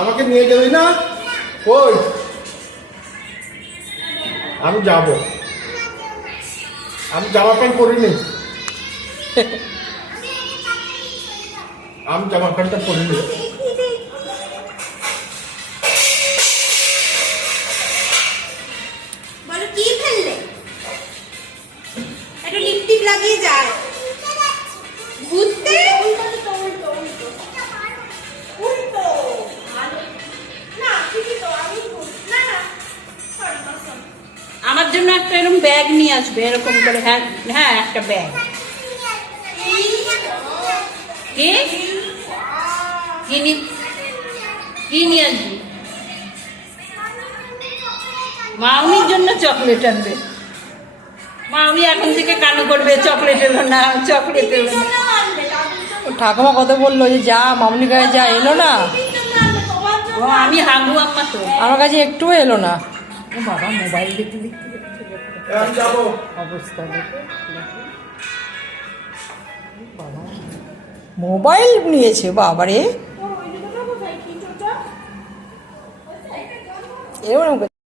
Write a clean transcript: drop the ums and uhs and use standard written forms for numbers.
আমাকে নিয়ে গেলি না? কই? আমি যাব। আমি জামা প্যান্ট পরিনি। আমি জামা প্যান্টটা পরিনি। বলো কি ফেললে? একটা লিপস্টিক লাগিয়ে যায় ঘুরতে। আমার জন্য একটা এরকম ব্যাগ নিয়ে আসবে, এরকম করে। হ্যাঁ হ্যাঁ, একটা ব্যাগ। কি নিয়ে আসবি? মাউনির জন্য চকলেট আনবে। মাউনি এখন থেকে কানু করবে চকলেট এলো না, চকলেট এলো না। ঠাকুমা কত বললো যে যা মামনি গায়ে যা, এলো না। ও আমি হাগু আম্মা তো আমার কাছে একটুও এলো না। ও বাবা, মোবাইল দেখতে দেখতে আমি যাবো। অবস্থা দেখে বাবা। মোবাইল নিয়েছে বাবারে। এরকম